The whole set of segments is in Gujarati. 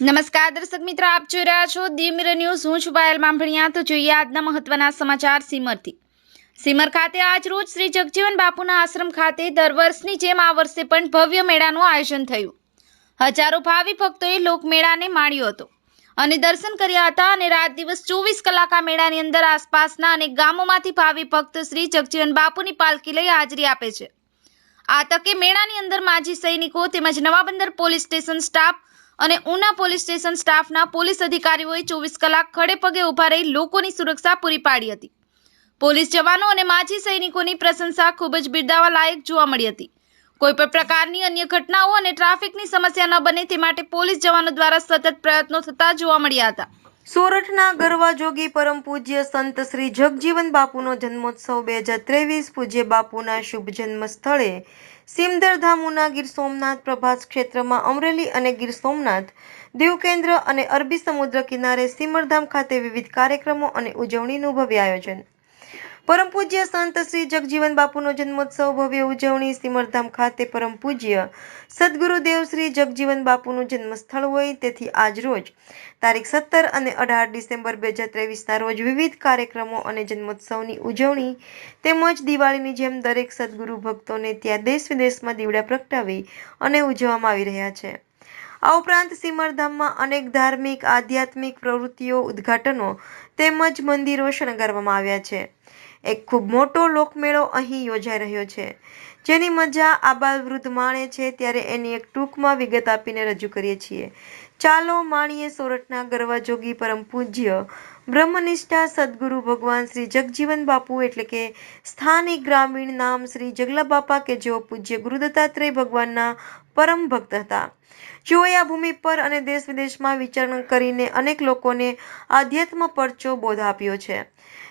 નમસ્કાર, દર્શક મિત્રો, આપ જોઈ રહ્યા છો દીમિર ન્યૂઝ. હું છું પાયલ માંભણિયા તો જોઈએ આજના મહત્વના સમાચાર સીમરથી. સીમર ખાતે આજ રોજ શ્રી જગજીવન બાપુના આશ્રમ ખાતે દર વર્ષની જેમ આ વર્ષે પણ ભવ્ય મેળાનું આયોજન થયું. હજારો ભાવિ ભક્તોએ લોકમેળાને માણ્યો હતો અને દર્શન કર્યા હતા અને રાત દિવસ ચોવીસ કલાક આ મેળાની અંદર આસપાસના અનેક ગામોમાંથી ભાવિ ભક્ત શ્રી જગજીવન બાપુની પાલકી લઈ હાજરી આપે છે. આ તકે મેળાની અંદર માજી સૈનિકો તેમજ નવાબંદર પોલીસ સ્ટેશન સ્ટાફ અને ઉના પોલીસ સ્ટેશન સ્ટાફના પોલીસ અધિકારીઓએ ચોવીસ કલાક ખડે પગે ઊભા રહી લોકોની સુરક્ષા પૂરી પાડી હતી. પોલીસ જવાનો અને માજી સૈનિકોની પ્રશંસા ખૂબ જ બિરદાવા લાયક જોવા મળી હતી. કોઈ પણ પ્રકારની અન્ય ઘટનાઓ અને ટ્રાફિકની સમસ્યા ન બને તે માટે પોલીસ જવાનો દ્વારા સતત પ્રયત્નો થતા જોવા મળ્યા હતા. સોરઠના ગરવા જોગી પરમ પૂજ્ય સંત શ્રી જગજીવન બાપુનો જન્મોત્સવ બે હજાર ત્રેવીસ પૂજ્ય બાપુના શુભ જન્મ સ્થળે સિમદરધામ ઉના ગીર સોમનાથ પ્રભાસ ક્ષેત્રમાં અમરેલી અને ગીર સોમનાથ દીવ કેન્દ્ર અને અરબી સમુદ્ર કિનારે સિમરધામ ખાતે વિવિધ કાર્યક્રમો અને ઉજવણીનું ભવ્ય આયોજન પરમ પૂજ્ય સંત શ્રી જગજીવન બાપુનો જન્મોત્સવ ભવ્ય ઉજવણી સિમરધામ ખાતે પરમ પૂજ્ય સદગુરુદેવ શ્રી જગજીવન બાપુનું જન્મસ્થળ હોય તેથી આજ રોજ તારીખ સત્તર અને અઢાર ડિસેમ્બર બે હજાર ત્રેવીસના રોજ વિવિધ કાર્યક્રમો અને જન્મોત્સવની ઉજવણી તેમજ દિવાળીની જેમ દરેક સદગુરુ ભક્તોને ત્યાં દેશ વિદેશમાં દીવડા પ્રગટાવી અને ઉજવવામાં આવી રહ્યા છે. આ ઉપરાંત સિમરધામમાં અનેક ધાર્મિક, આધ્યાત્મિક પ્રવૃત્તિઓ, ઉદ્ઘાટનો તેમજ મંદિરો શણગારવામાં આવ્યા છે. એક ખૂબ મોટો લોકમેળો અહીં યોજાઈ રહ્યો છે. જેની મજા આબાલ વૃદ્ધ માણે છે, ત્યારે એની એક ટૂંકમાં વિગત આપીને રજૂ કરીએ છીએ. ચાલો માણીએ સોરઠના ગરવા જોગી પરમ પૂજ્ય. બ્રહ્મનિષ્ઠા સદગુરુ ભગવાન શ્રી જગજીવન બાપુ એટલે કે સ્થાનિક ગ્રામીણ નામ શ્રી જગલા બાપા કે જેઓ પૂજ્ય ગુરુદત્તાત્રેય ભગવાનના પરમ ભક્ત હતા. જેઓએ આ ભૂમિ પર અને દેશ વિદેશમાં વિચરણ કરીને અનેક લોકોને આધ્યાત્મ પરચો બોધ આપ્યો છે.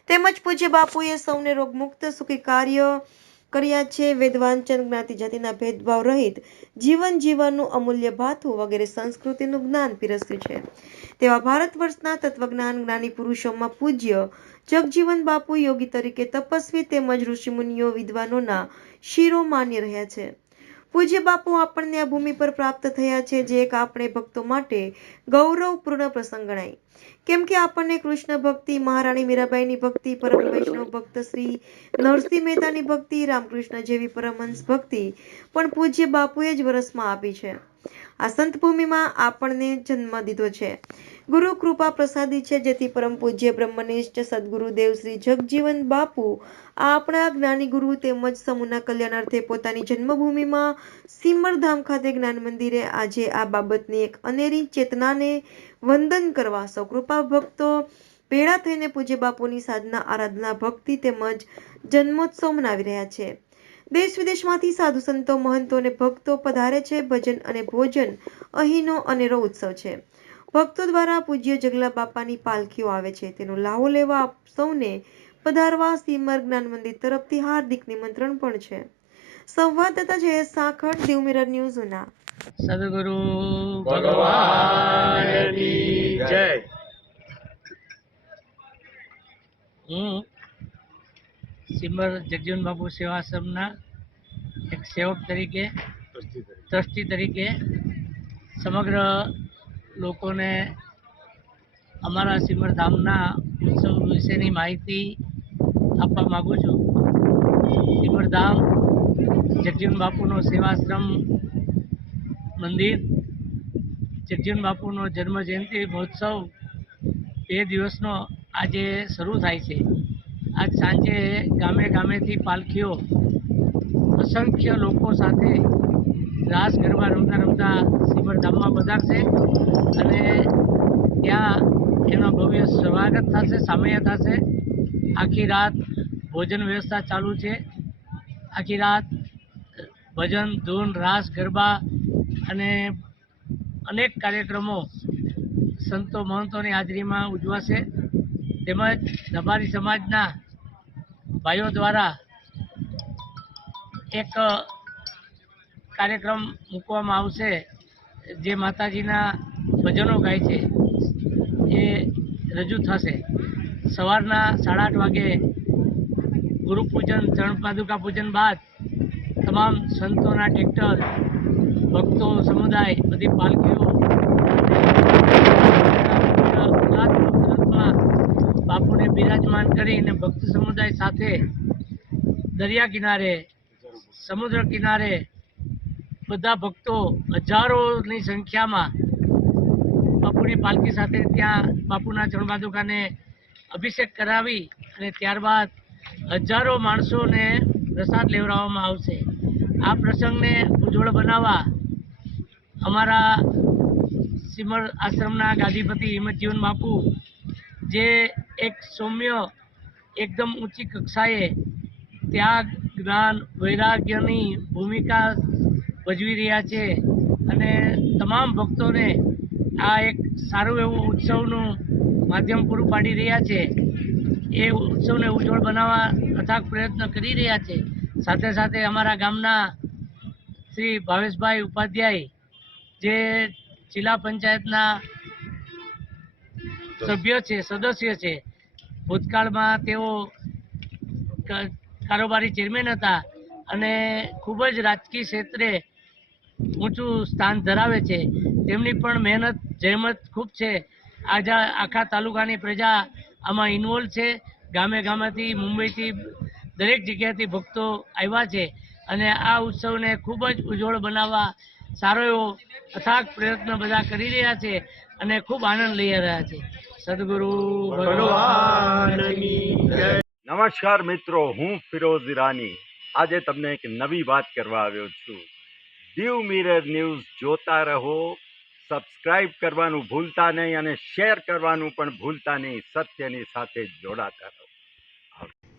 તેમજ પૂજ્ય બાપુએ સૌને રોગમુક્ત સુખી કાર્ય કર્યા છે. વેદવાંચન જ્ઞાતિ જાતિના ભેદભાવ રહિત જીવન જીવનનું અમૂલ્ય ભાથું વગેરે સંસ્કૃતિનું જ્ઞાન પીરસ્યું છે. તેવા ભારત વર્ષના તત્વજ્ઞાન જ્ઞાની પુરુષોમાં પૂજ્ય જગજીવન બાપુ યોગી તરીકે તપસ્વી તેમજ ઋષિમુનિઓ વિદ્વાનોના શિરો માન્ય રહ્યા છે. પૂજ્ય બાપુ આપણને આ ભૂમિ પર પ્રાપ્ત થયા છે, જે એક આપણે ભક્તો માટે ગૌરવપૂર્ણ પ્રસંગ ગણાય. કેમ કે આપણને કૃષ્ણ ભક્તિ, મહારાણી મીરાબાઈની ભક્તિ, પરમ વૈષ્ણવ ભક્ત શ્રી નરસિંહ મહેતાની ભક્તિ, રામકૃષ્ણ જેવી પરમહંસ ભક્તિ પણ પૂજ્ય બાપુએ જ વરસમાં આપી છે. આ સંત ભૂમિમાં આપણને જન્મ દીધો છે. ગુરુ કૃપા પ્રસાદી છે, જેથી પરમ પૂજ્ય બ્રહ્મનિષ્ઠ સદગુરુદેવ શ્રી જગજીવન બાપુ, આપણા જ્ઞાની ગુરુ તેમજ સમૂહના કલ્યાણ અર્થે પોતાની જન્મભૂમિમાં સિમરધામ ખાતે જ્ઞાન મંદિરે આજે આ બાબતની એક અનેરી ચેતનાને વંદન કરવા સૌ કૃપા ભક્તો, ભેળા થઈને પૂજ્ય બાપુની સાધના, આરાધના ભક્તિ તેમજ જન્મોત્સવ મનાવી રહ્યા છે. દેશ વિદેશમાંથી સાધુ સંતો, મહંતો અને ભક્તો પધારે છે. ભજન અને ભોજન અહીંનો અનેરો ઉત્સવ છે. ભક્તો દ્વારા પૂજ્ય જગલા બાપાની પાલખીઓ આવે છે. તેનો લાહો લેવા સૌને પધારવા સીમર જ્ઞાન મંદિર તરફથી હાર્દિક નિમંત્રણ પણ છે. સંવાદદાતા જયેશ સાખર દેવ મિરર ન્યૂઝ ઉના. સદગુરુ ભગવાનની જય. હું સિમર જગજીવન બાપુ સેવાશ્રમના એક સેવક તરીકે. ટ્રસ્ટી તરીકે સમગ્ર લોકોને અમારા સિમરધામના ઉત્સવ વિશેની માહિતી આપવા માગું છું. સિમરધામ જગજીવન બાપુનો સેવાશ્રમ મંદિર, જગજીવન બાપુનો જન્મ જયંતિ મહોત્સવ બે દિવસનો આજે શરૂ થાય છે. આજ સાંજે ગામે ગામેથી પાલખીઓ અસંખ્ય લોકો સાથે રાસ ગરબા રમતા રમતા સિમરધામમાં પધારશે. અને ત્યાં એનો ભવ્ય સ્વાગત થશે, સામૈયા થશે. આખી રાત ભોજન વ્યવસ્થા ચાલુ છે. આખી રાત ભજન, ધૂન, રાસ, ગરબા અને અનેક કાર્યક્રમો સંતો મહંતોની હાજરીમાં ઉજવાશે. તેમજ દબારી સમાજના ભાઈઓ દ્વારા એક કાર્યક્રમ મૂકવામાં આવશે, જે માતાજીના ભજનો ગાય છે, એ રજૂ થશે. સવારના સાડા આઠ વાગે ગુરુપૂજન ચરણ પાદુકા પૂજન બાદ તમામ સંતોના ટ્રેક્ટર, ભક્તો સમુદાય, બધી પાલખીઓ, બાપુને બિરાજમાન કરીને ભક્ત સમુદાય સાથે દરિયા કિનારે, સમુદ્ર કિનારે બધા ભક્તો હજારોની સંખ્યામાં બાપુની પાલકી સાથે ત્યાં બાપુના ચરણપાદુકાને અભિષેક કરાવી અને ત્યારબાદ હજારો માણસોને પ્રસાદ લેવડાવવામાં આવશે. આ પ્રસંગને ઉજ્જવળ બનાવવા અમારા સિમર આશ્રમના ગાદીપતિ હિંમતજીવન બાપુ, જે એક સૌમ્ય, એકદમ ઊંચી કક્ષાએ ત્યાગ, જ્ઞાન, વૈરાગ્યની ભૂમિકા ભજવી રહ્યા છે અને તમામ ભક્તોને આ એક સારું એવું ઉત્સવનું માધ્યમ પૂરું પાડી રહ્યા છે. એ ઉત્સવને ઉજ્જવળ બનાવવા અથાગ પ્રયત્ન કરી રહ્યા છે. સાથે સાથે અમારા ગામના શ્રી ભાવેશભાઈ ઉપાધ્યાય જે જિલ્લા પંચાયતના સભ્ય છે, સદસ્ય છે, ભૂતકાળમાં તેઓ કારોબારી ચેરમેન હતા અને ખૂબ જ રાજકીય ક્ષેત્રે ઊંચું સ્થાન ધરાવે છે. તેમની પણ મહેનત, જહેમત ખૂબ છે. આજે આખા તાલુકાની પ્રજા આમાં ઇન્વોલ્વ છે. ગામે ગામેથી મુંબઈથી દરેક જગ્યાથી ભક્તો આવ્યા છે અને આ ઉત્સવને ખૂબ જ ઉજ્જવળ બનાવવા સારો એવો અથાગ પ્રયત્ન બધા કરી રહ્યા છે અને ખૂબ આનંદ લઈ રહ્યા છે. સદગુરુ નમસ્કાર મિત્રો, હું ફિરોઝ ઈરાની. આજે તમને એક નવી વાત કરવા આવ્યો છું. દીવ મિરર ન્યૂઝ જોતા રહો સબસ્ક્રાઈબ કરવાનું ભૂલતા નહીં અને શેર કરવાનું પણ ભૂલતા નહીં, સત્યની સાથે જોડાતા રહો.